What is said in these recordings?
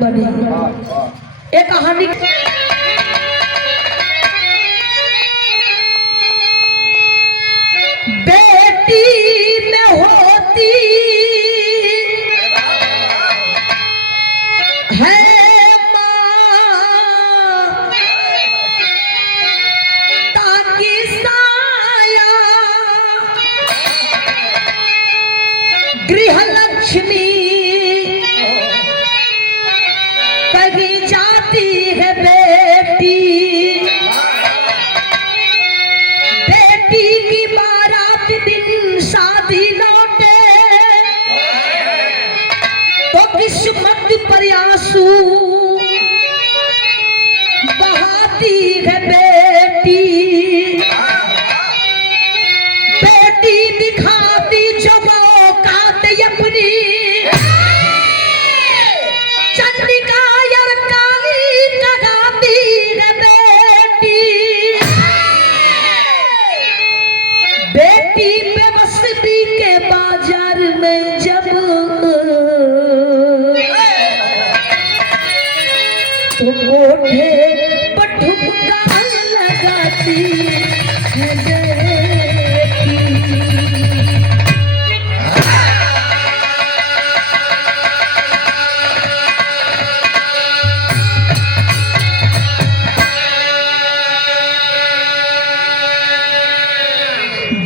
बनी। एक कहानी बेटी में होती है माँ ताकि साया गृह लक्ष्मी कहीं जाती है बेटी। बेटी की बारात दिन शादी लौटे तो किस्मत पर आंसू बहाती है बेटी। बेटी दिखाती जो औकात अपनी चंडिका यार काली लगाती है बेटी। बेटी पे बस्ती के बाजार में जब तो कोठे पर ठुमका लगाती है बेटी।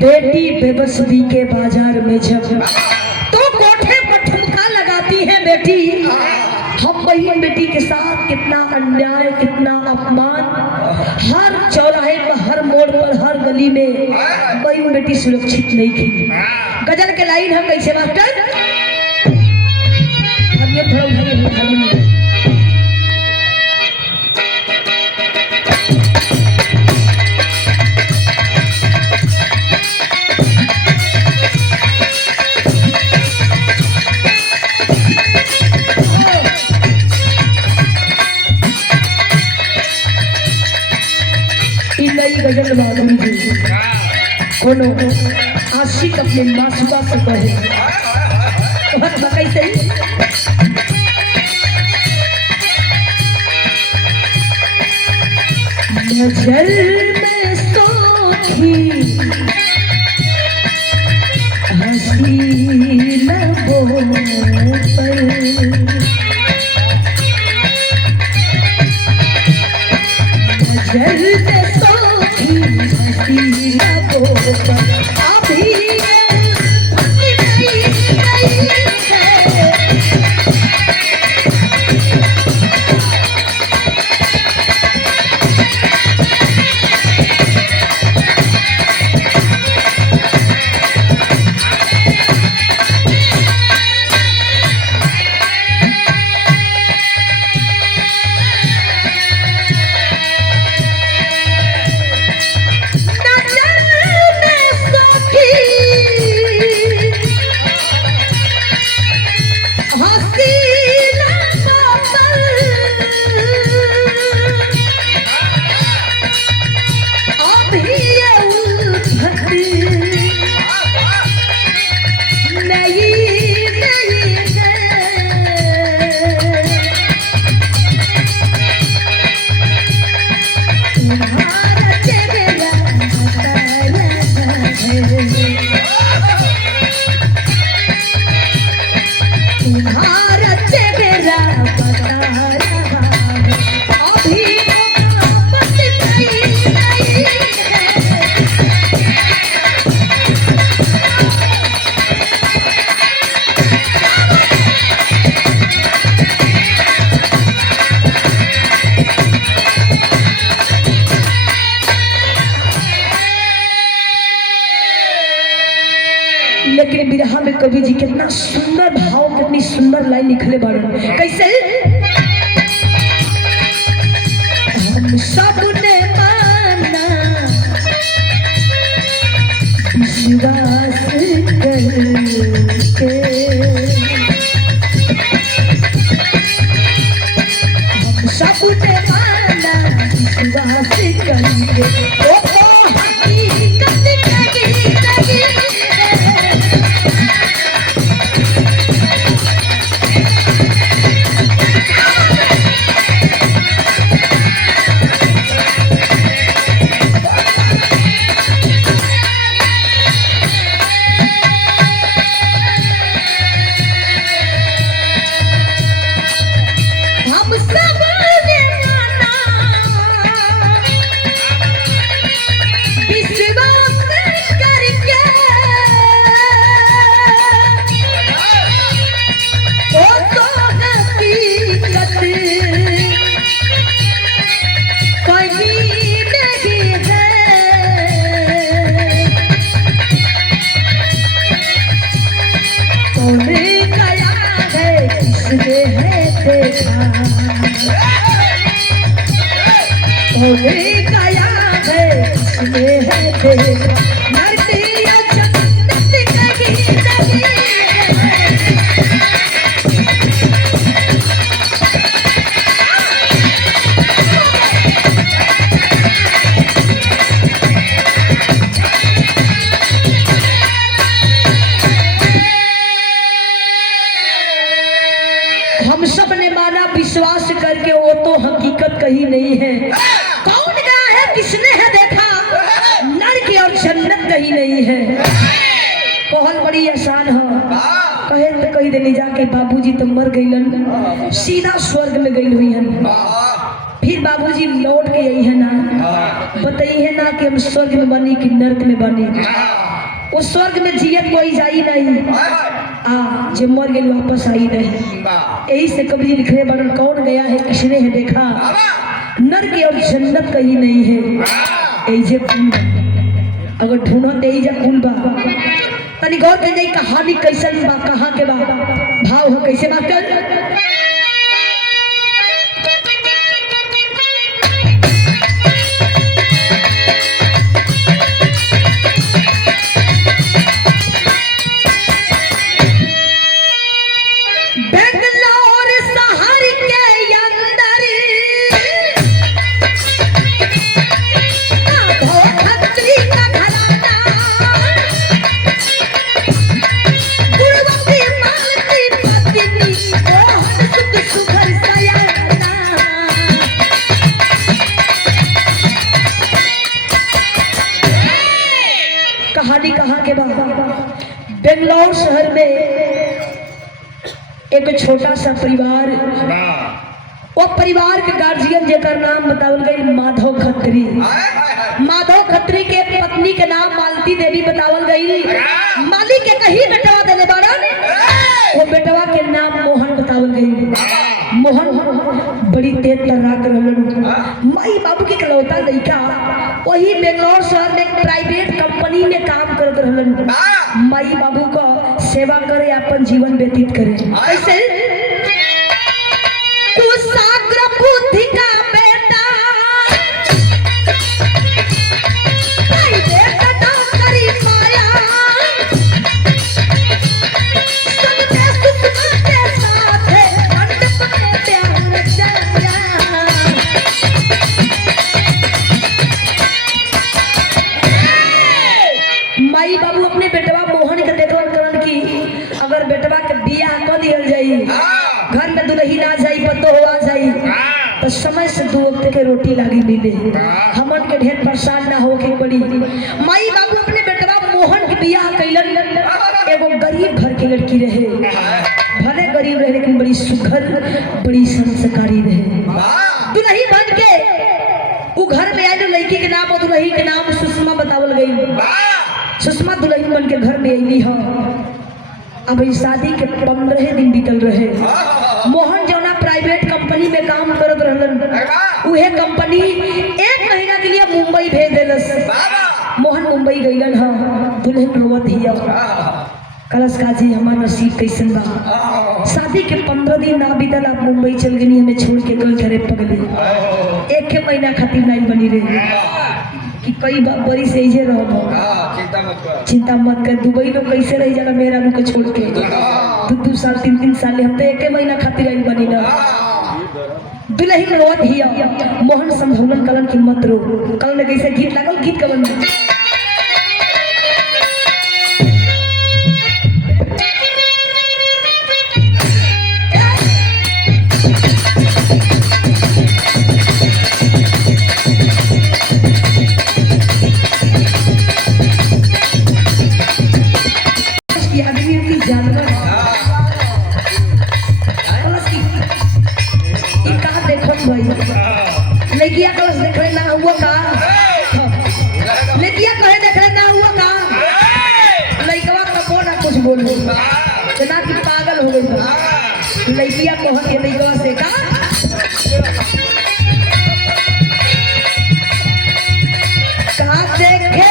बेटी बेबसी के बाजार में जब तो कोठे पर ठुमका लगाती है बेटी। हम बहन बेटी के साथ कितना अन्याय कितना अपमान, हर चौराहे पर हर मोड़ पर हर गली में बहन बेटी सुरक्षित नहीं थी। गजल के लाइन हम कैसे मास्टर हम ये थोड़ा गजल बाबू जी कोनो आशिक अपने मासूबा से कहे तो कैसे नजर में सोखी हंसी लबों पर नजर में लेकिन बिरहा में कवि जी कितना सुंदर भाव कितनी सुंदर लाइन लिखले बारे कैसे हम सबने माना विश्वास करके हम सबने माना विश्वास करके होने गया है इसमें है देर नरकी या जन्नत कहीं नहीं है। हम सब ने माना विश्वास करके वो तो हकीकत कहीं नहीं है। कौन गया है किसने है देखा नरक और जन्नत कहीं नहीं है। कहल बड़ी आसान है कहे तो कही देने जाके बाबूजी तो मर गईलन सीधा स्वर्ग में गई हुई है। फिर बाबूजी लौट के आई है ना बताई है ना कि हम स्वर्ग में बनी कि नरक में बनी। वो स्वर्ग में जियत कोई जाई नहीं जो मर गई वापस आई नहीं। यही से कवि लिखने बड़न कौन गया है किसने है देखा नरक और जन्नत कहीं नहीं है। ऐसे अगर ढूंढो तो ऐजा कुल बा तनी गौर कर जाई कहानी कैसन बा कहाँ के बा भाव हो कैसे बात कर। कहानी कहाँ के बाद बेंगलोर शहर में एक छोटा सा परिवार वो परिवार के गार्जियन जेकर नाम बतावल गई माधव खत्री। माधव खत्री के पत्नी के नाम मालती देवी बतावल गई। माली के कहीं बेटवा देने बारन वो बेटवा के नाम मोहन बतावल गई। मोहन बड़ी तेज तर्राक रहलन माई बाबू के कलौता लड़का वही बेंगलोर शहर में प्राइवेट कंपनी में काम करत रहलन। माई बाबू का सेवा करे अपन जीवन व्यतीत करे। ऐसे कुशाग्र बुद्धि का बेटा करी माया सबने सुषमा के साथ मंडप में प्यार जया। माई बाबू अपने बेटवा मोहन के देखभाल करन की अगर बेटवा के बियाह कर दिया जाई घर में दुल्ही ना जाई पतो हो जाई तो समय से 2 वक्त के रोटी लागी मिले हमन के ढेर परेशान ना हो के पड़ी। माई बाबू अपने बेटवा मोहन के बियाह कैलन एगो गरीब घर की लड़की रहे भले गरीब रहे लेकिन बड़ी सुखर बड़ी संस्कारी रहे। दुल्ही बन के वो घर में आई लड़की के नाम और दुल्ही के नाम सुषमा बतावल गई। सुषमा दुल्ही बन के घर में आई है। अब शादी के 15 दिन बीतल रहे। मोहन जौना प्राइवेट कंपनी में काम करत रहलन उहे कंपनी 1 महीना के लिए मुंबई भेज देलस। मोहन मुंबई गईलन हा दुल्हन रोवत हिया कलश काजी हमार नसीब कैसन बा। शादी के 15 दिन ना बीतल आप मुंबई चल गई हमें छोड़ के गई घरे पगली 1 महीना खातिर नहीं बनी रही कि कई बड़ी से ही रहो। चिंता मत कर दुबई लोग कैसे रही जाला मेरा मुँह के छोड़ के 2 साल 3 साल हम तो 1 महीना खातिर आई बनी ना। दुल्ही रोवत हिया मोहन संभलन कलन की मत रो कल ने कैसे गीत लागल गीत कवन लड़किया कलश देख रहे ना हुआ का लड़किया कहे देख रहे ना हुआ का लड़कवा कबो ना कुछ बोल जना कि पागल हो गई। लड़किया कह के लड़कवा से का देखे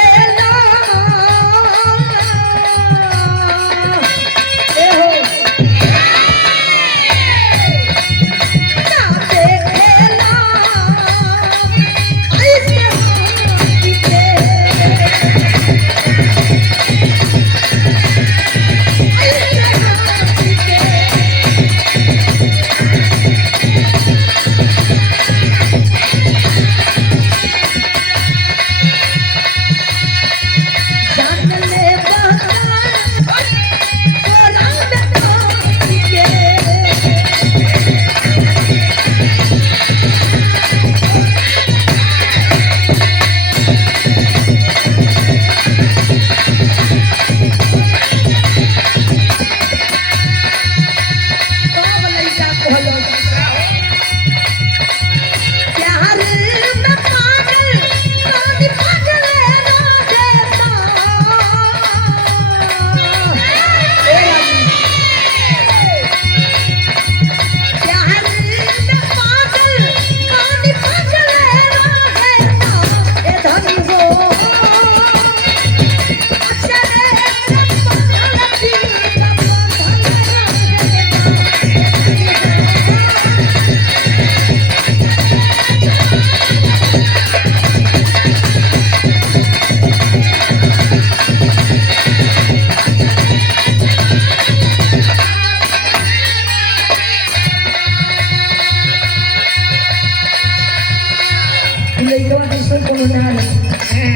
लइकवा दूसर कोनो ना रहे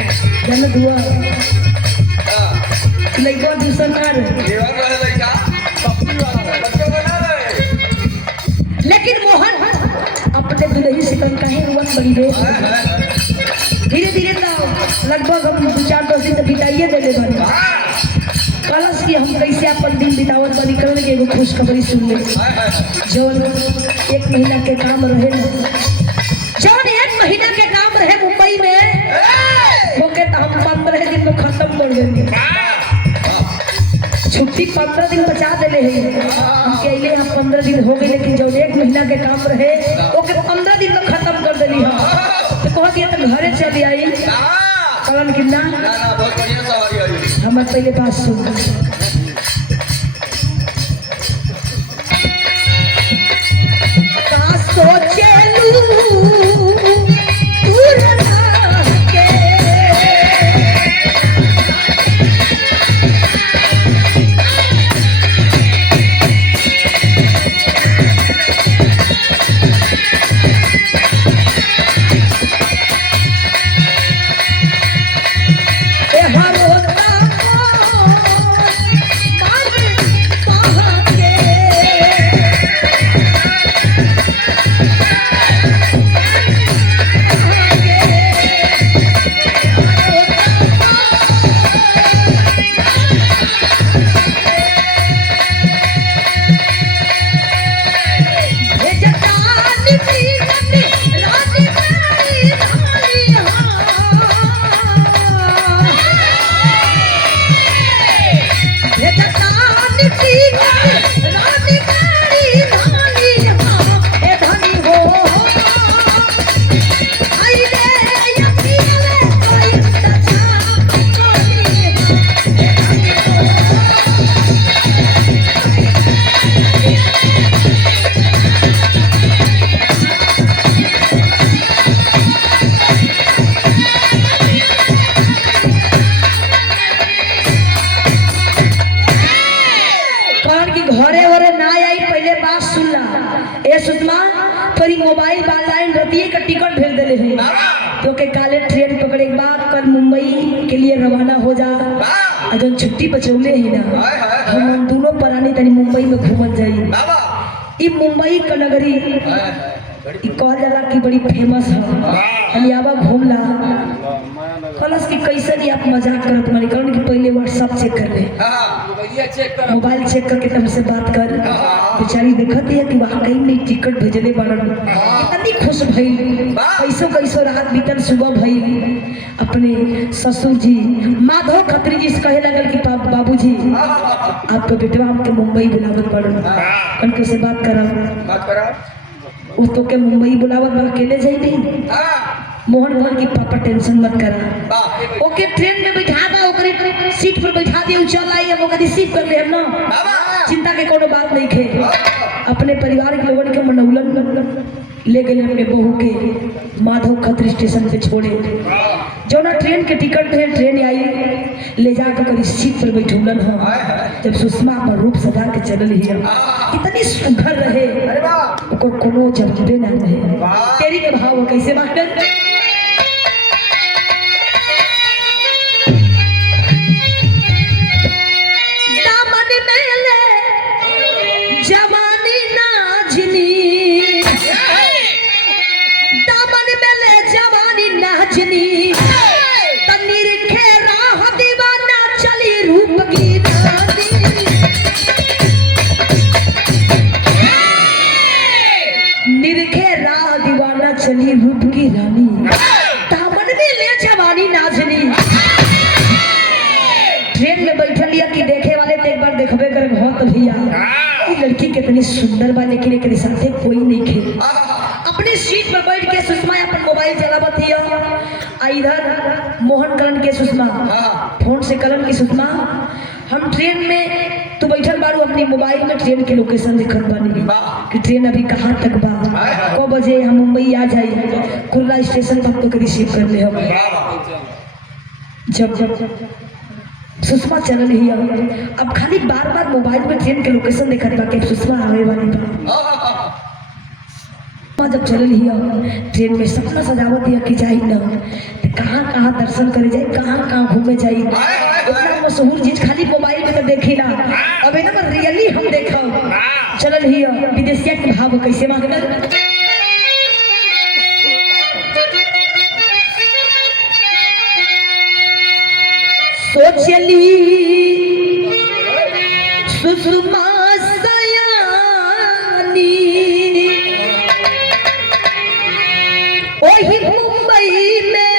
जानत हुआ लइकवा दूसर ना रहे लेकिन मोहन अपने दुल्ही से कल काहे रुवन बड़ी रे धीरे धीरे लगभग हम 2-4 दिन बिताइए देले बानी कलश की हम कैसे अपन दिन बितावत बनी करने के एगो खुशखबरी सुन ले जौन 1 महीना के काम रहे जौन 1 महीना के काम रहे मुंबई में वो के हम 15 दिन में खत्म कर देंगे छुट्टी 15 दिन बचा देले है अकेले हम 15 दिन हो गए लेकिन जौन 1 महीना के काम रहे वो के 15 दिन में खत्म कर देली हम तो कह दिया तो घरे चली आई कौन कितना बहुत बढ़िया सवारी आई हम पहले बात सुन का सोचेलू मोबाइल ऑनलाइन रतिये का टिकट भेज दिले हैं तो के काले ट्रेन पकड़े के बाद कल मुंबई के लिए रवाना हो जा जो छुट्टी बचौले ही ना हम दोनों परानी तनी मुंबई में घूमत जाई मुंबई का नगरी कहल जाला कि बड़ी फेमस है अलियाबा घूमला कलश की कैसे नहीं आप मजाक करत मानी कौन कि पहले व्हाट्सएप चेक कर ले मोबाइल चेक करके तुमसे बात कर बेचारी देखत है कि वाकई में टिकट भेजले बाड़न इतनी खुश भई कैसो कैसो रात बीतल सुबह भई अपने ससुर जी माधव खत्री जी से कहे लगल कि बाबूजी आपका बेटवा हमके मुंबई बुलावत पड़न कन से बात करा वो तो के मुंबई बुलावत बा अकेले जाई नहीं मोहन बोल की पापा टेंशन मत करा ओके ट्रेन में बैठा दो ओकरे सीट पर बैठा दियो चल आई हम ओके रिसीव कर ले हम ना चिंता के कोनो बात नहीं खे अपने परिवार के लोगन के मनौलन ले गए अपने बहू के माधव खत्री स्टेशन पे छोड़े जो ना ट्रेन के टिकट है ट्रेन आई ले जाकर कर सीट पर बैठौलन हम जब सुषमा पर रूप सजा के चलल ही इतनी सुघर रहे को कोनो जवाबे ना रहे तेरी के भाव कैसे बात जवानी नाजनी दामन मेले जवानी नाजनी तनीर खे राह दीवाना चली रूप की रानी निरखे राह दीवाना चली रूप की रानी दामन मेले जवानी नाजनी ट्रेन में बैठल लिया कि देखे वाले तो एक बार देखबे कर बहुत भैया लड़की कितनी सुंदर बा लेकिन एक साथे कोई नहीं खे अपनी सीट पर बैठ के सुषमा अपन मोबाइल चलावत हिया इधर मोहन करण के सुषमा फोन से करण की सुषमा हम ट्रेन में तू बैठल बारू अपनी मोबाइल में ट्रेन के लोकेशन देखत बानी कि ट्रेन अभी कहाँ तक बा कब बजे हम मुंबई आ जाई कुर्ला स्टेशन तक तो रिसीव कर ले हम जब सुषमा चलल ही अब खाली बार बार मोबाइल में ट्रेन के लोकेशन देखत बा के सुषमा आवे वाली बा वहाँ जब चल लिया ट्रेन में सपना सजावत दिया कि जाई न तो कहाँ कहाँ दर्शन करे जाए, कहाँ कहाँ घूमे जाए। इतना मशहूर चीज खाली मोबाइल में तो देखी ना, अब एकदम रियली हम देखा चल लिया विदेशिया के भाव कैसे मांगल। सोचली सुषमा सयानी वही मुंबई में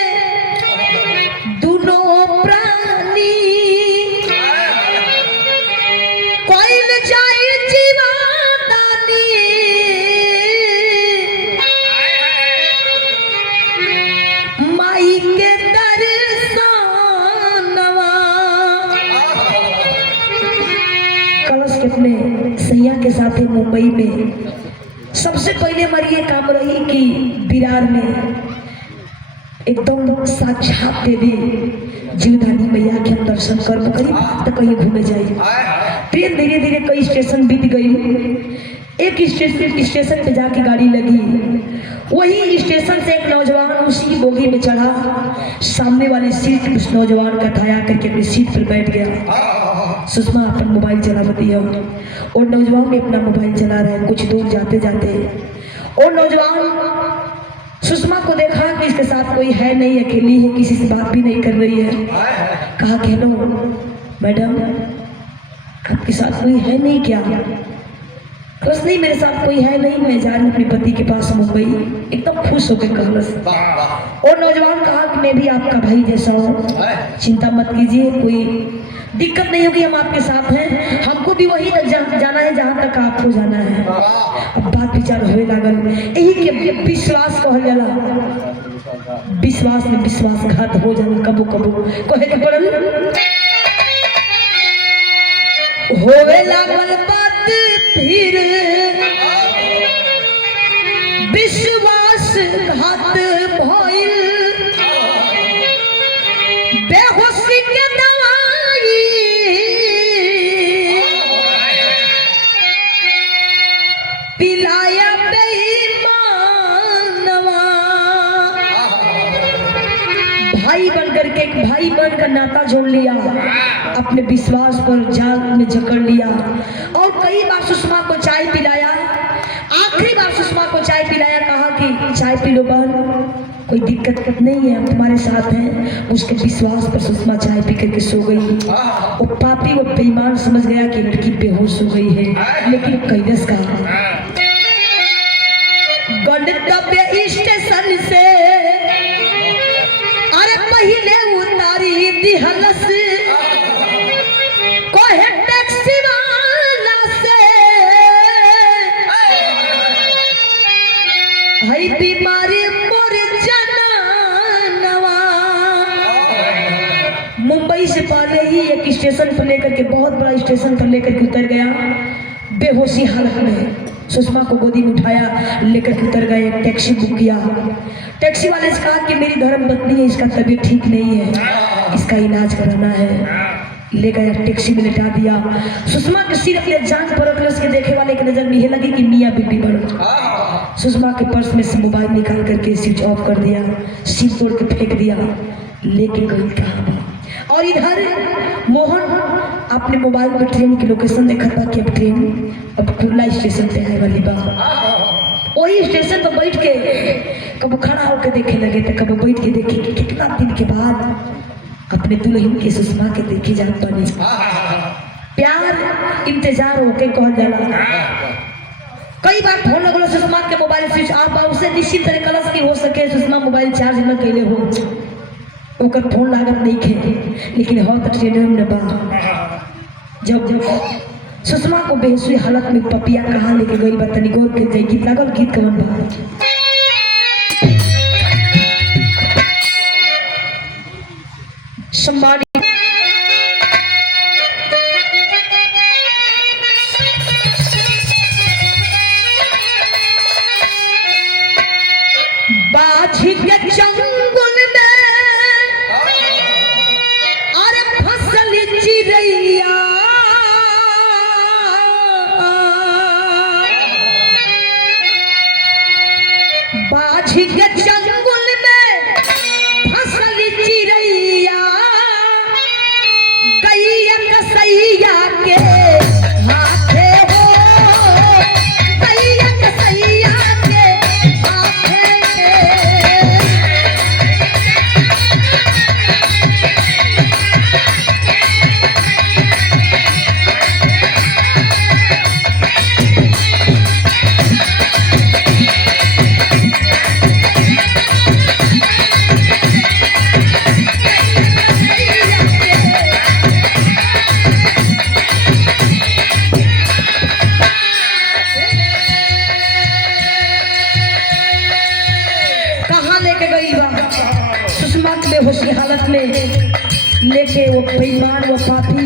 दोनों प्राणी कोई न जाए जीवादानी माई के दर्शनवा कलश के अपने सैया के साथ मुंबई में सबसे पहले हमारी ये काम रही कि विरार में एकदम साक्षात देवी जीवदानी मैया के हम दर्शन कर करीब तो कहीं घूमे जाए। ट्रेन धीरे धीरे कई स्टेशन बीत गई। एक स्टेशन पे जाके गाड़ी लगी, वही स्टेशन से एक नौजवान उसी बोगी में चढ़ा, सामने वाली सीट उस नौजवान का उठाया करके अपनी सीट पर बैठ गया। सुषमा अपन मोबाइल चला रही है और नौजवान भी अपना मोबाइल चला रहा है। कुछ दूर जाते जाते और नौजवान सुषमा को देखा कि इसके साथ कोई है नहीं, अकेली है, किसी से बात भी नहीं कर रही है। कहा कि हेलो मैडम, आपके साथ कोई है नहीं क्या? बस नहीं, मेरे साथ कोई है नहीं, मैं जा रही हूँ अपने पति के पास मुंबई। एकदम खुश होकर कहला। और नौजवान कहा कि मैं भी आपका भाई जैसा हूँ, चिंता मत कीजिए, कोई दिक्कत नहीं होगी, हम आपके साथ हैं। हमको भी वही तक जाना है जहाँ तक आपको जाना है। अब बात विचार होने लागल, यही के विश्वास कहल जाला। विश्वास में विश्वासघात हो जाना कबो कबो कहे के पड़ल। होवे लागल बात फिर विश्वासघात भइल, बेहोशी के दवाई पिलाया बेईमानवा। भाई बनकर के भाई बनकर नाता जोड़ लिया, अपने विश्वास पर जाल में जकड़ लिया। और कई बार सुषमा को चाय पिलाया, आखिरी बार सुषमा को चाय पिलाया, कहा कि चाय पी लो बहन, कोई दिक्कत नहीं है, हम तुम्हारे साथ हैं। उसके विश्वास पर सुषमा चाय पी करके सो गई। वो पापी वो बेईमान समझ गया कि लड़की बेहोश हो गई है, लेकिन कैलस का गंतव्य स्टेशन से अरे पहले उतारी दिहलस कोहे टैक्सी वाला से, हई बीमारी मोर जननवा। मुंबई से पहले ही एक स्टेशन पर लेकर के, बहुत बड़ा स्टेशन पर लेकर के उतर गया। बेहोशी हालत में सुषमा को गोदी में उठाया, लेकर के उतर गए। एक टैक्सी बुक किया। टैक्सी वाले से कहा कि मेरी धर्म पत्नी है, इसका तबीयत ठीक नहीं है, इसका इलाज कराना है। ले गया, टैक्सी में लेटा दिया। सुषमा के सिर अपने जान पर रख, उसके देखे वाले की नजर में लगी कि मियाँ बीबी बड़ा। सुषमा के पर्स में से मोबाइल निकाल करके स्विच ऑफ कर दिया, सिम तोड़ के फेंक दिया, लेके गई कहाँ। और इधर मोहन अपने मोबाइल पर ट्रेन की लोकेशन देखा था कि अब ट्रेन अब कुर्ला स्टेशन पे आने वाली बा। वही स्टेशन पर बैठ के कब खड़ा होकर देखे लगे थे, कब बैठ के देखे कि कितना दिन के बाद अपने दुल्हन के सुषमा के देखे जान पानी। प्यार इंतजार होके कौन जाला। कई बार फोन लगल सुषमा के मोबाइल स्विच ऑफ बा, उसे निश्चित तरह कलश की हो सके सुषमा मोबाइल चार्ज न कैले हो, ओकर फोन लागत नहीं खे, लेकिन हो तो ट्रेन में बा। जब सुषमा को बेहोशी हालत में पपिया कहाँ लेके गई बा, तनी गौर के जाई। गीत लागल, गीत कवन बा? सम्मानित बाछी के जंगल में अरे फसल चिड़ैया, बेहोशी हालत में लेके वो बेईमान वो पापी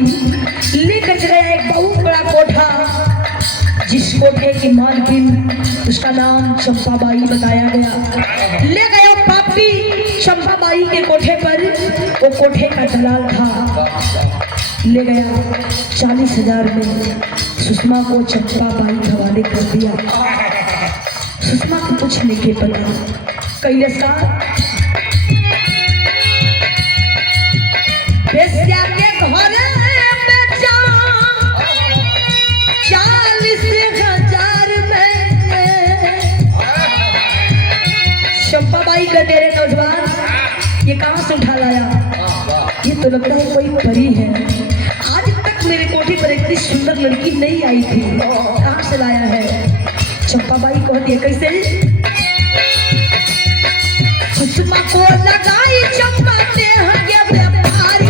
लेकर गया एक बहुत बड़ा कोठा, जिस कोठे की मालकिन उसका नाम चंपाबाई बताया गया। ले गया पापी चंपाबाई के कोठे पर, वो कोठे का दलाल था। ले गया 40,000 में सुषमा को चंपाबाई हवाले कर दिया। सुषमा को कुछ नहीं के पता कैसा बेस्या के घर में जा 40,000 में। चंपाबाई का तेरे नौजवान ये कहाँ से उठा लाया? ये तो लगता है कोई परी है। आज तक मेरे कोठे पर इतनी सुंदर लड़की नहीं आई थी, कहाँ से लाया है? चंपाबाई कहती है कैसे? सुषमा को लगाई चंपा ने हगे व्यापारी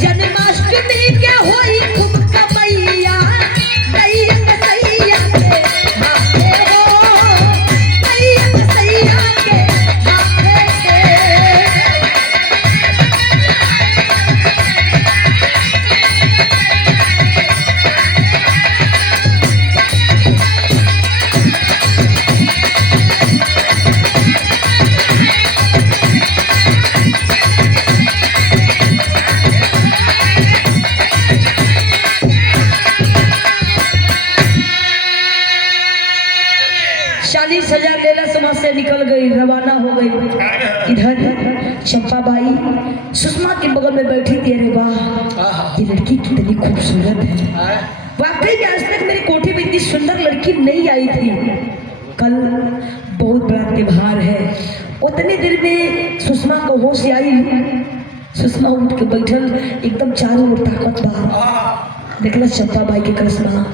जन्माष्टमी के होई खूब कमैया दैया सैया के हाथे हो, दैया सैया के हाथे के। से निकल गई, रवाना हो गई। इधर चंपाबाई सुषमा के बगल में बैठी थी। अरे वाह, ये लड़की कितनी खूबसूरत है। वाकई में आज तक मेरे कोठे में इतनी सुंदर लड़की नहीं आई थी। कल बहुत बड़ा त्योहार है। उतनी देर में सुषमा को होश आई। सुषमा उठ के बैठल, एकदम चारों ओर ताकत बा। देखला चंपाबाई के करिश्मा,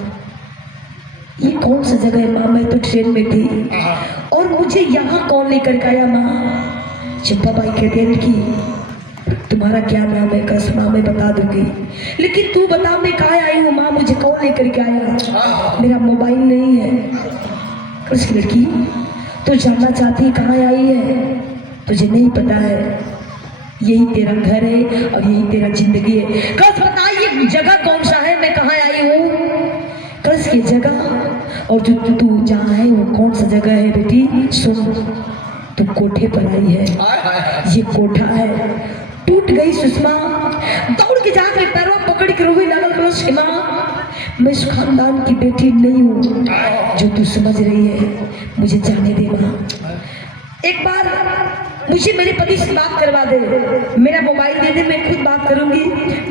ये कौन सा जगह है माँ? मैं तो ट्रेन में थी और मुझे यहाँ कौन लेकर के आया माँ? चंपाबाई कहते हैं कि तुम्हारा क्या नाम है? करिश्मा मैं बता दूंगी, लेकिन तू बता मैं कहाँ आई हूँ माँ? मुझे कौन लेकर के आया? मेरा मोबाइल नहीं है। कृष्ण लड़की तू जानना चाहती है कहाँ आई है? तुझे नहीं पता है, यही तेरा घर है और यही तेरा जिंदगी है। कस बताइए जगह कौन सा है, मैं कहाँ आई हूँ? कस की जगह और जो तू जहाँ है वो कौन सा जगह है? बेटी सुन, तू कोठे पर आई है। ये कोठा है। टूट गई सुषमा, दौड़ के जाकर पैरवा पकड़ के रोने लगल। कस माँ, मैं इस खानदान की बेटी नहीं हूँ जो तू समझ रही है, मुझे जाने दे माँ। एक बार मुझे मेरे पति से बात करवा दे, मेरा मोबाइल दे दे, मैं खुद बात करूंगी।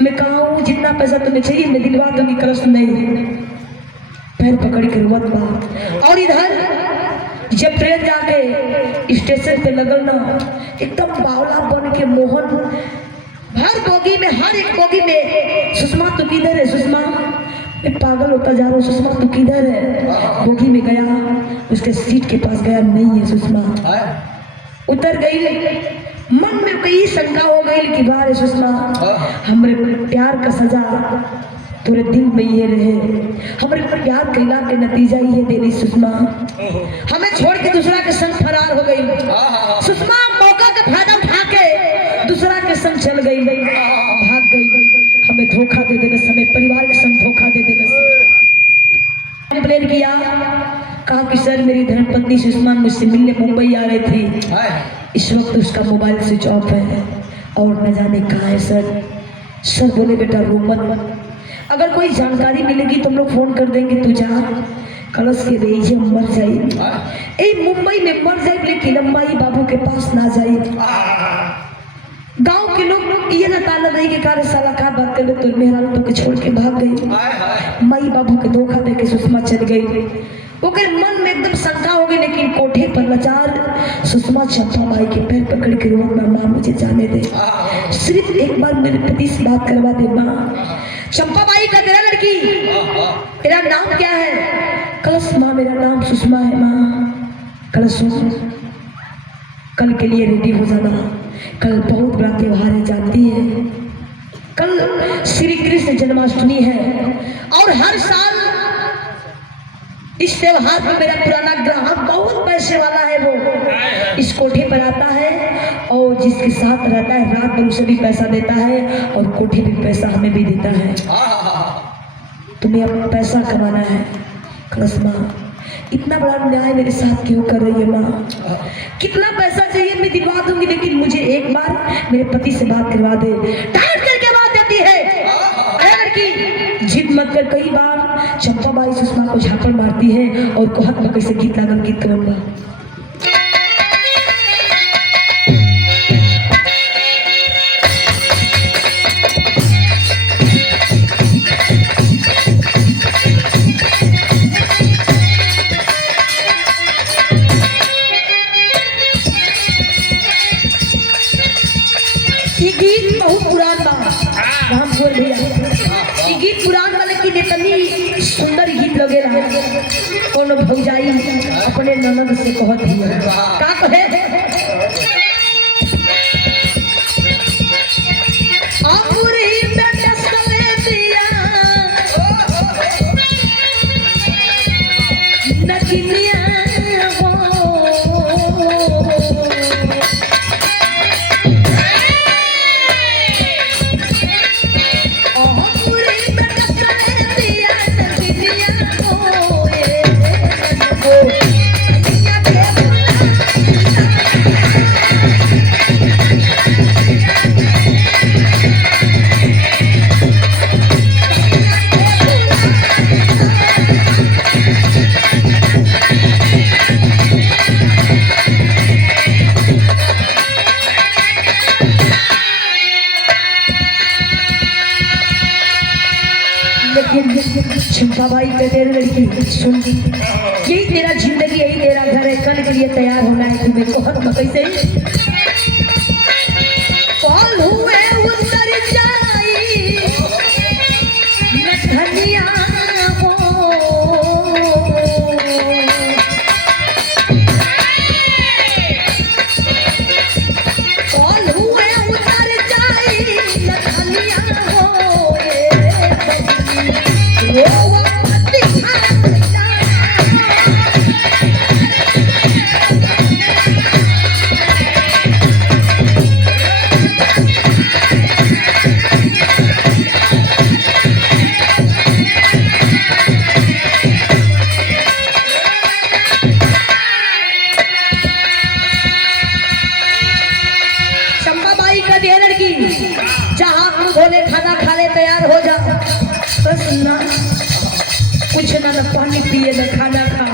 मैं कहा हूँ जितना पैसा तुम्हें चाहिए मैं दिलवा दूंगी। करस नहीं, पैर पकड़ के रोवत बा। और इधर जब ट्रेन जाके स्टेशन पे लगल ना, एकदम बावला बन के मोहन हर बोगी में, हर एक बोगी में, सुषमा तू किधर है? सुषमा, मैं पागल होता जा रहा हूँ। सुषमा तू किधर है? बोगी में गया, उसके सीट के पास गया, नहीं है सुषमा। उतर गई, मन में कई शंका हो गई कि बार सुषमा, हमरे प्यार का सजा तोरे दिल में ये रहे, हमारे प्यार कैला के नतीजा ये दे रही सुषमा। हमें छोड़ के दूसरा के संग फरार हो गई। सुषमा मौका का फायदा उठा के दूसरा के संग चल गई, भाग गई। हमें धोखा दे देने समय, परिवार के संग धोखा दे देने। प्लान किया, कहा कि सर मेरी धर्मपत्नी सुषमा मुझसे मिलने मुंबई आ रही थी, इस वक्त उसका मोबाइल स्विच ऑफ है और न जाने कहाँ है। सर बोले बेटा रो मत, अगर कोई जानकारी मिलेगी तो हम लोग फोन कर देंगे, तू जा। कलश के रही मर जाए, मुंबई में मर जाए, लेकिन अम्माई बाबू के पास ना जाए। गांव के लोग ये ना ताना नहीं कि कार्य साला का बात कर, तो मेहरा तो के छोड़ के भाग गई। माई बाबू के धोखा दे के सुषमा चल गई। ओकर मन में एकदम शंका हो गई, लेकिन कोठे पर लाचार सुषमा चंपाबाई के पैर पकड़ के रो, माँ मुझे जाने दे, सिर्फ एक बार मेरे पति से बात करवा दे माँ। चंपाबाई का तेरा लड़की, तेरा नाम क्या है? कलश माँ मेरा नाम सुषमा है माँ। कलश सुन, कल के लिए रेडी हो जाना, कल बहुत बड़ा त्योहार है जानती है। कल श्री कृष्ण जन्माष्टमी है और हर साल इस त्योहार पर मेरा पुराना ग्राहक बहुत पैसे वाला है, वो इस कोठे पर आता है और जिसके साथ रहता है रात में उसे भी पैसा देता है और कोठे भी पैसा हमें भी देता है। तुम्हें अब पैसा कमाना है। कलश माँ, इतना बड़ा न्याय मेरे साथ क्यों कर रही है माँ? कितना पैसा चाहिए मैं दिलवा दूंगी, लेकिन मुझे एक बार मेरे पति से बात करवा दे। डांट करके बात देती है लड़की, जिद मत कर। कई बार चंपा बाई सुषमा को झापड़ मारती है और कहत में कैसे गीत लागल, गीत करूंगा। ये गीत बहुत पुरान बा रामपुर भैया, ये गीत पुरान वाले की इतनी सुंदर गीत लगे रहा। कौन भौजाई अपने ननद से कहत है का कहे, आपुरी में टसले दिया नगिनिया चंपा बाई का तेरे लड़की सुन, यही तेरा जिंदगी, यही तेरा घर है, कल के लिए तैयार होना है तुम्हें। कहत मकई से कौन हुए उतर जाई नठनिया वो, कौन हुए उतर जाई नठनिया वो, बोले खाना खा ले, तैयार हो जा। बस ना कुछ ना पानी पिए न खाना खा,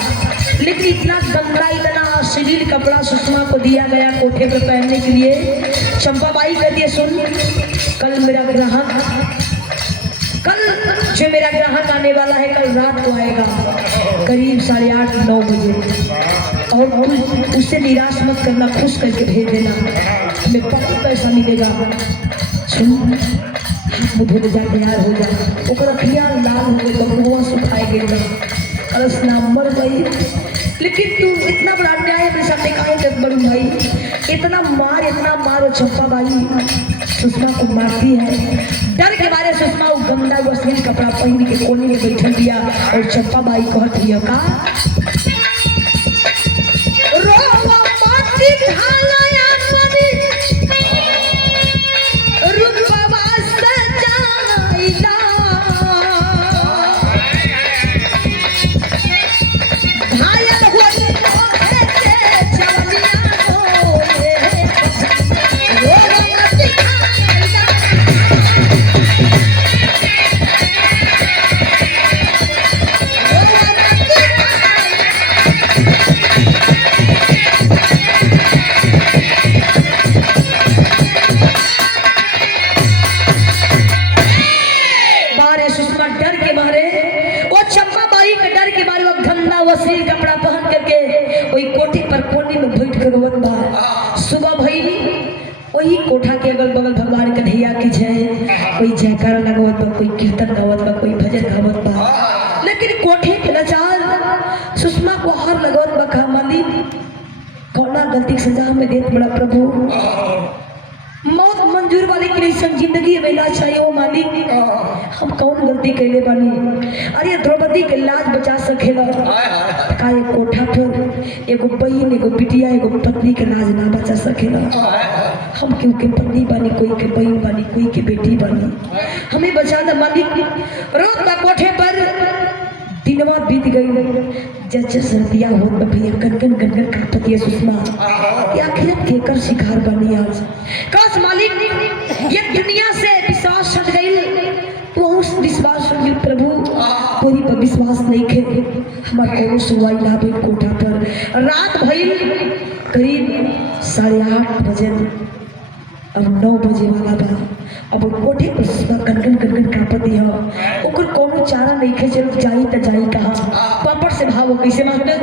लेकिन इतना गंदा इतना अश्लील कपड़ा सुषमा को दिया गया कोठे पर पहनने के लिए। चंपा बाई कहती है सुन, कल मेरा ग्राहक, कल जो मेरा ग्राहक आने वाला है कल रात को आएगा करीब 8:30-9 बजे, और उससे निराश मत करना, खुश करके भेज देना, हमें बहुत पैसा मिलेगा। सुन मुझे जा तैयार हो जा, ओकर अखियाँ लाल हो गई, बबुआ सुखाए गए, कलश नाम मर गई। लेकिन तू इतना बड़ा अन्याय मेरे सामने काहे कर बड़ू भाई, इतना मार चंपा बाई सुषमा को मारती है। डर के मारे सुषमा वो गंदा वो अश्लील कपड़ा पहन के कोने में बैठल दिया और चंपा बाई कहत दिया का कपड़ा पहन करके वही कोठी पर कोने में बैठ कर रोवत बा। सुबह भई वही कोठा के अगल बगल भगवान कन्हैया की जय, कोई जयकारा लगावत बा, कोई कीर्तन गावत बा, कोई भजन गावत बा। लेकिन कोठे के लाचार सुषमा को हार लगावत बा का मालिक कौना गलती सजा में देत बड़ा प्रभु। मौत मंजूर वाले की नहीं जिंदगी में ना चाहिए हो मालिक। हम कौन गलती कैले बानी? अरे द्रौपदी के लाज बचा सकेला का एक कोठा पर एगो बहन एगो बिटिया एगो पत्नी के लाज ना बचा सकेला। हम क्यों के पत्नी बानी, कोई के बहन बानी, कोई के बेटी बानी, हमें बचा दे मालिक। रोज का कोठे पर दिनवा बीत गई, जज सर्दिया हो भैया गनगन गनगन कांपत ये सुषमा ये आखिरत के कर शिकार बनी आज। काश मालिक ये दुनिया से विश्वास छट गई तो उस विश्वास में प्रभु कोई पर विश्वास नहीं खे हमार कोनो सुवाई ना भई। कोठा पर रात भइल करीब 8:30 बजे, अब 9 बजे वाला बा। अब कोठे पर सुबह गनगन गनगन कांपत है, ओकर कोनो चारा नहीं खे। चलो जाई त जाई कहाँ? पापड़ से भावो कैसे मास्टर?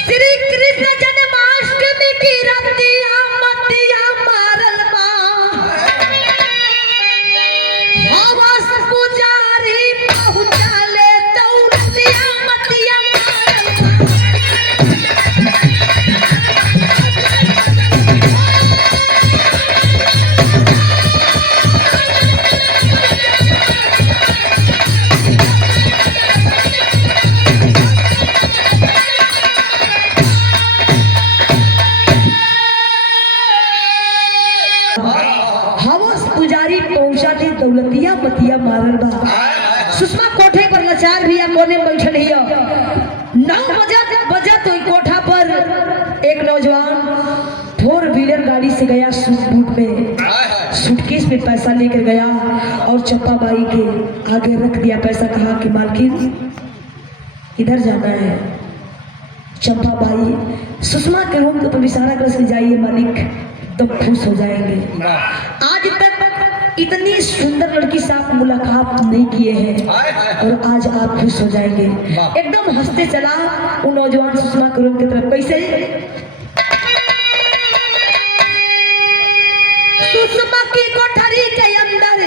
श्री कृष्ण जन्माष्टमी की रतिया मतिया मारल बा, हवस पुजारी पहुँचाले दौलतिया मतिया मारल बा। हवस पुजारी पहुंचा थे दौलतिया मतिया मारल बा। सुषमा कोठे पर लाचार भी कोने में बैठल हिया। 9 बजे तो कोठा पर एक नौजवान 4 व्हीलर गाड़ी से गया, सूट में सूटकेस में पैसा लेकर गया और चप्पा बाई के आगे रख दिया पैसा। कहा कि मालकिन इधर जाना है। चंपा बाई सुषमा के रूम के पर इशारा कर जाइए मालिक, तब खुश हो जाएंगे। आज तक इतनी सुंदर लड़की से आप मुलाकात नहीं किए हैं और आज आप खुश हो जाएंगे। एकदम हंसते चला वो नौजवान सुषमा के रूम की तरफ। कैसे? सुषमा की कोठरी के अंदर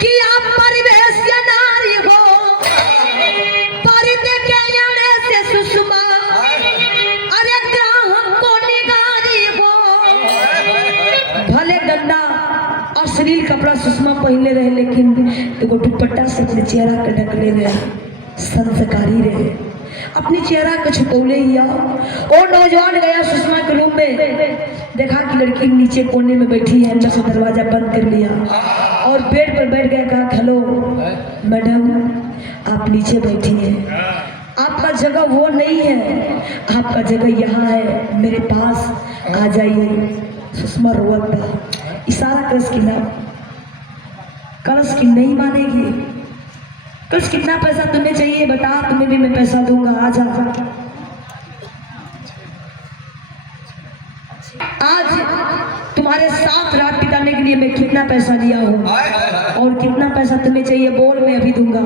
कि आप परिवेश या नारी हो, पर्दे के आने से सुषमा अरे ग्राहक को निगारी हो। भले गंदा अश्लील कपड़ा सुषमा पहने रहे, लेकिन एगो दुपट्टा से अपने चेहरा के ढकले रहे, संस्कारी रहे, अपनी चेहरा को छुपौले ही। और नौजवान गया सुषमा के रूम में, देखा कि लड़की नीचे कोने में बैठी है, अंदर से दरवाजा बंद कर लिया और बेड पर बैठ गया। कहा हेलो मैडम, आप नीचे बैठी हैं, आपका जगह वो नहीं है, आपका जगह यहाँ है, मेरे पास आ जाइए। सुषमा रोवत था, इशारा करस की ना, कलश की नहीं मानेगी। कलश कितना पैसा तुम्हें चाहिए बता, तुम्हें भी मैं पैसा दूंगा, आ जा। आज तुम्हारे साथ रात बिताने के लिए मैं कितना पैसा दिया हूँ और कितना पैसा तुम्हें चाहिए बोल, मैं अभी दूंगा,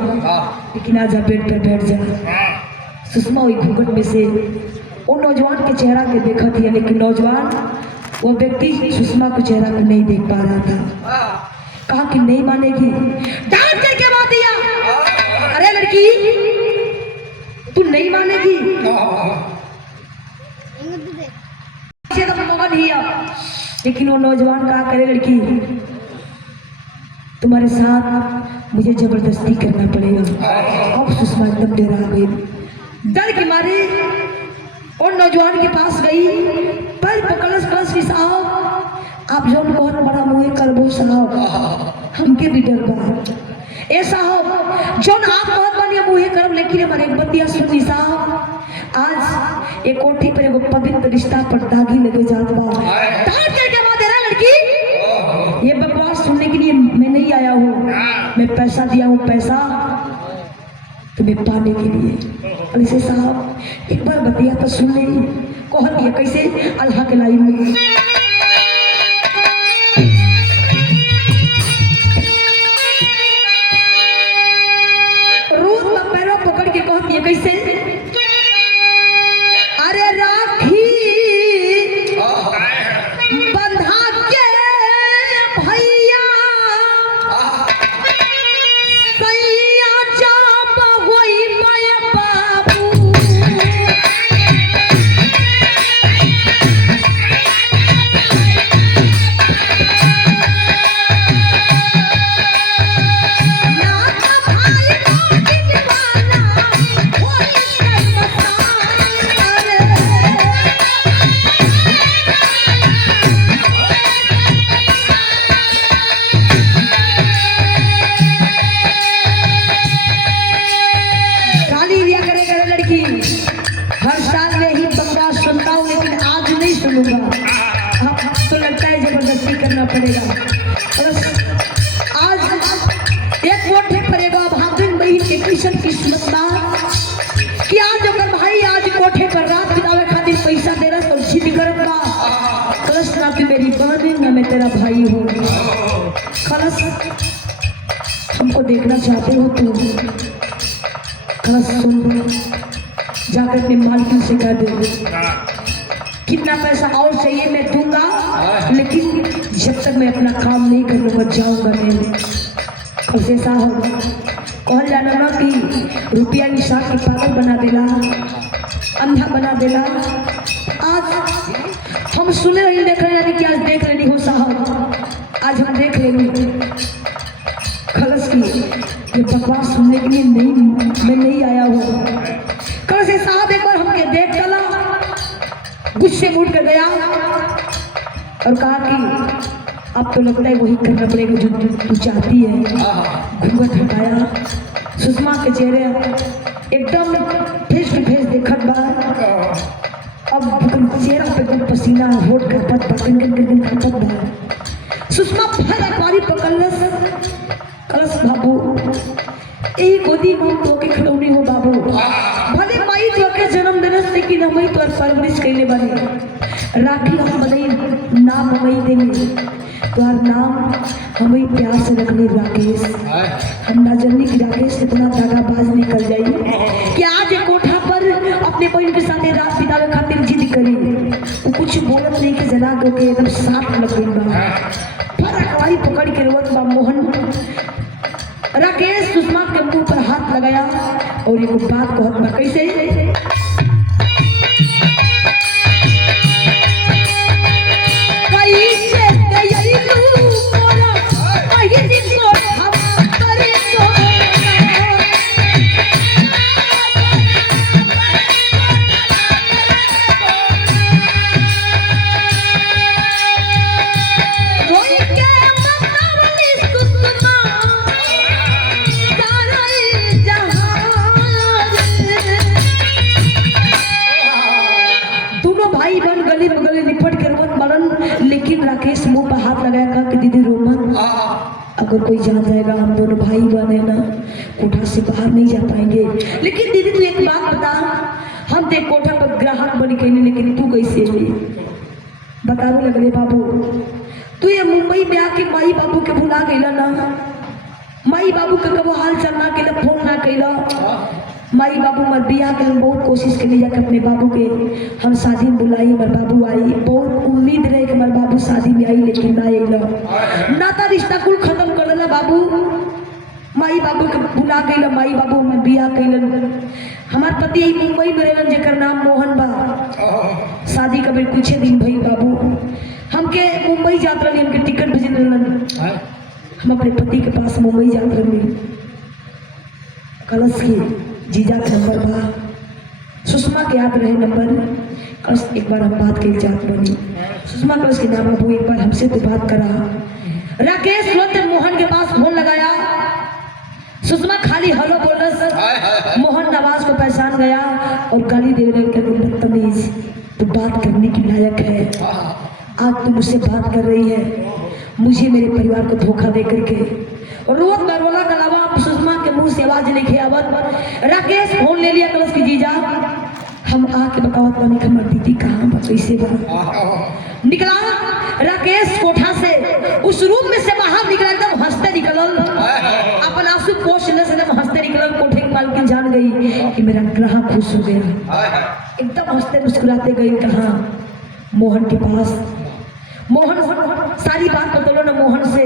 लेकिन आजा बेड पर बैठ जा। सुषमा हुई घूंघट में से वो नौजवान के चेहरा के देखा थी, लेकिन नौजवान वो व्यक्ति सुषमा को चेहरा को नहीं देख पा रहा था। कहा कि नहीं मानेगी, डांट करके बात दिया। अरे लड़की तू नहीं मानेगी, लेकिन वो नौजवान कहा करे लड़की तुम्हारे साथ मुझे जबरदस्ती करना पड़ेगा। अब सुषमा एकदम डरा गई, डर के मारे और नौजवान के पास गई, पर पकड़स कलस की साहब आप जो बहुत बड़ा मुँह करबो साहब, हमके भी डर बा। ए साहब जो आप बहुत बढ़िया मुँह करब, लेकिन हमारे एक बतिया सुनी साहब, आज एक कोठी पर एगो पवित्र रिश्ता पर दागी लगे जात बा। डांट करके बात दे रहा लड़की, ये बकवास सुनने के लिए मैं नहीं आया हूँ, मैं पैसा दिया हूँ, पैसा तुम्हें पाने के लिए। और इसे साहब एक बार बतिया तो सुन ले, कहती है कैसे? अल्लाह के लाइन में रोज में पैरों पकड़ के कहती है कैसे? अरे राखी बंधा के भैया सैया जा हुई पड़ेगा। बस आज एक कोठे पर एगो भागिन बहन के किशन किस्मत बा कि आज अगर भाई आज कोठे पर रात बितावे खातिर पैसा दे रहा तो जिद करत बा कलश ना कि मेरी बहन ना मैं तेरा भाई हूँ। कलश हमको देखना चाहते हो तुम? कलश सुन, जाकर अपने मालकिन से कह दे कितना पैसा और चाहिए मैं दूंगा, लेकिन जब तक मैं अपना काम नहीं कर लूँगा जाऊँगा मैं। कैसे ऐसा होगा? कहल जाना ना कि रुपया इंसान के पागल बना देला, अंधा बना देला। आज हम सुने रही देख रहे यानी कि आज देख रही हो साहब, आज हम देख लेंगे खलस की ये बकवास सुनने के लिए मैं नहीं आया हूँ। कल से साहब एक बार हमके देख डाला, गुस्से में उठ कर गया और कहा कि अब तो लगता है वही करना पड़ेगा जो तू चाहती है। घूंघट हटाया, सुषमा के चेहरे एकदम फेस टू फेस देखत बा। अब चेहरा पे एकदम पसीना होठ कांपत बा, गन कांपत बा। सुषमा फिर अखबारी पकड़लस, कलश बाबू यही गोदी में तो के खिलौनी हो बाबू, भले माई तो के जन्म देनस लेकिन हम ही तो परवरिश कैले बने। राखी हम बदई नाम हम देंगे, तोहर नाम हम ही प्यार से रखने राकेश। हम ना जल्दी की राकेश इतना दागाबाज निकल जाई कि आज कोठा पर अपने बहन के साथ रात बितावे खातिर जिद करी। वो कुछ बोलत नहीं के जला दो के एकदम साथ लग गई बा। पर अखबारी पकड़ के रोवत बा मोहन। राकेश सुषमा के मुंह पर हाथ लगाया और एक बात कहत बा, कैसे? लेकिन राकेश मुंह पर हाथ लगाया, कहा कि दीदी रो मत, अगर कोई जान जाएगा हम दोनों भाई बने ना, कोठा से बाहर नहीं जा पाएंगे। लेकिन दीदी तू एक बात बता, हम देख कोठा पर ग्राहक बन के नहीं, लेकिन तू कैसे हुई बतावे लगले बाबू। तू ये मुंबई में आके माई बाबू के भुला गईला ना, माई बाबू के कबो हाल चल ना कैला, फोन ना कैला। माई बाबू मर बिया के बहुत कोशिश के लिए जाकर अपने बाबू के हम शादी में बुलाई, मर बाबू आई। बहुत उम्मीद रहे कि मर बाबू शादी में आई, लेकिन ना आई। नाता रिश्ता कुल खत्म कर देला बाबू। माई बाबू के बुला गई, माई बाबू मर बिया कैलन। हमार पति यही मुंबई में रहलन जेकर नाम मोहन बा। शादी का कुछ दिन भई बाबू, हमके मुंबई जात रही, हमके टिकट भेज रहलन। हम अपने पति के पास मुंबई जात रही। कलश की जीजा का नंबर बा, सुषमा के याद रहे नंबर। कलश एक बार हम बात के जात बनी। सुषमा कलश के नाम बाबू एक बार हमसे तो बात करा। राकेश तुरंत मोहन के पास फोन लगाया। सुषमा खाली हेलो बोलस, मोहन नवाज को पहचान गया और गाली दे रहे कि बदतमीज, तो बात करने की लायक है। आज तुम मुझसे बात कर रही है, मुझे मेरे परिवार को धोखा दे करके। और रोज बरवला के अलावा सुषमा के मुंह से आवाज लिखे आवत। राकेश फोन ले लिया कलश की जीजा, हम आके बतावत बनी कि हमारी दीदी कहाँ बा, कैसे बा। निकला राकेश कोठा से, उस रूम में से बाहर निकला, एकदम हंसते निकलल, अपन आंसू पोंछने से एकदम हंसते निकलल। कोठे की मालकिन जान गई कि मेरा ग्राहक खुश हो गया, एकदम हंसते मुस्कुराते गई कहाँ मोहन के पास। मोहन सारी बात बतौलो ना मोहन से।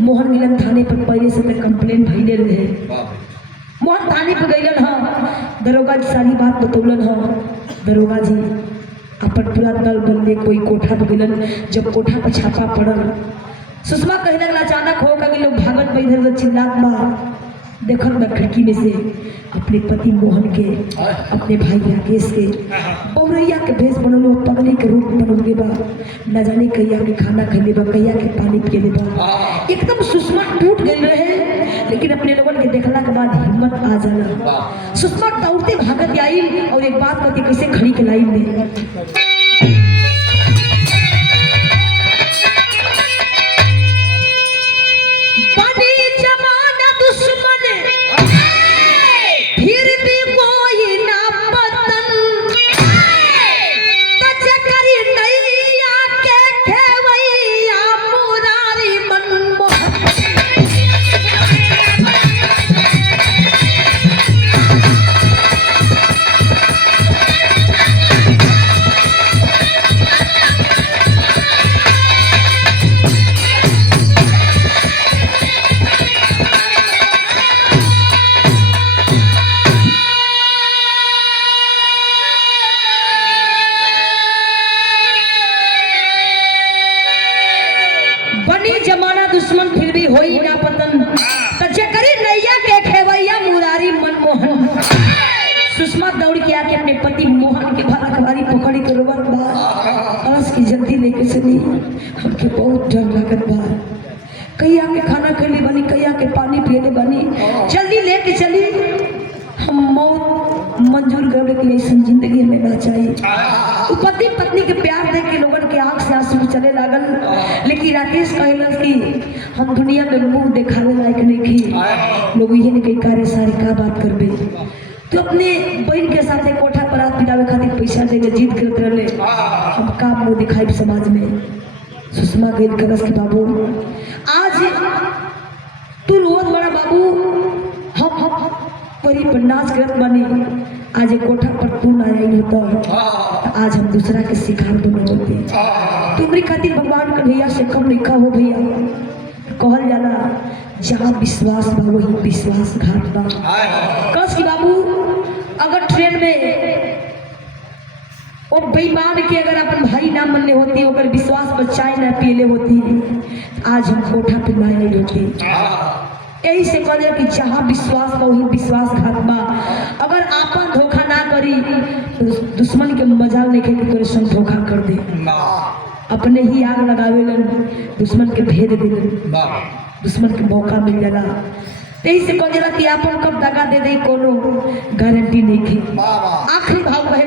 मोहन मिलन थाने पर पहले से मैं कंप्लेन भइले रहे। मोहन थाने पर गईलन हाँ, दरोगा जी सारी बात बतौलन हाँ। दरोगा जी अपन पूरा दल बन ले कोई कोठा पर गईलन। जब कोठा पर छापा पड़ल, सुषमा कहने लगला अचानक हो कि लोग भागत में इधर उधर चिल्लात बा। देखत मैं खिड़की में से अपने पति मोहन के, अपने भाई राकेश के पौरैया के भेष बनल, पगली के रूप बनल बा। न जाने कहिया के खाना खैले बा, कहिया के पानी पिए बा। एकदम सुषमा टूट गई रहे, लेकिन अपने लोगन के देखला के बाद हिम्मत आ जाला। सुषमा दौड़ते भागत आई और एक बात करके कैसे खड़ी के लाइन में लेके आके अपने पति मोहन के भाला कबारी पकड़ी के रोवत बा। आस की जल्दी लेके चली, हमके बहुत डर लागत बा। कहीं आके खाना खैले बनी, कहीं आके पानी पियले बनी, जल्दी लेके चली। हम मौत मंजूर कर, लेकिन ऐसी जिंदगी हमें ना चाहिए। तो पति पत्नी के प्यार देख के लोगन के आंख से आंसू चले लागल। लेकिन राकेश कहलन कि हम दुनिया में मुंह दिखावे लायक नहीं की। लोग ये नहीं कही कार्य सारे का बात करबे। तो अपने बहन के साथ कोठा पर रात बितावे खातिर पैसा देवे जीत करते रहे। हम का मुंह दिखाई समाज में। सुषमा गई कलश के बाबू आज तू रोज बड़ा बाबू, हम परी पर नाच करत बनी। आज एक कोठा पर तू ना आई होता, आज हम दूसरा के शिकार बने होते। तुम्हारी खातिर भगवान का भैया से कम नहीं हो भैया। कहल जाला जहाँ विश्वास बा वही विश्वासघात बा। कस की बाबू अगर ट्रेन में वो बेईमान के अगर अपन भाई ना मनले होती, अगर विश्वास बचाए ना पियले होती, आज हम कोठा पे ना आई होती। यही से कहले कि जहाँ विश्वास बा वही विश्वासघात बा। अगर आपन धोखा ना करी तो दुश्मन के मजाल नहीं के तोरे संग धोखा कर दे। अपने ही आग लगावेलन, दुश्मन के भेद देलन, दुश्मन के मौका मिल जाला। यही से कहला कि आपन कब दगा दे दे कोनो गारंटी नहीं थी। आखिरी भाव कहे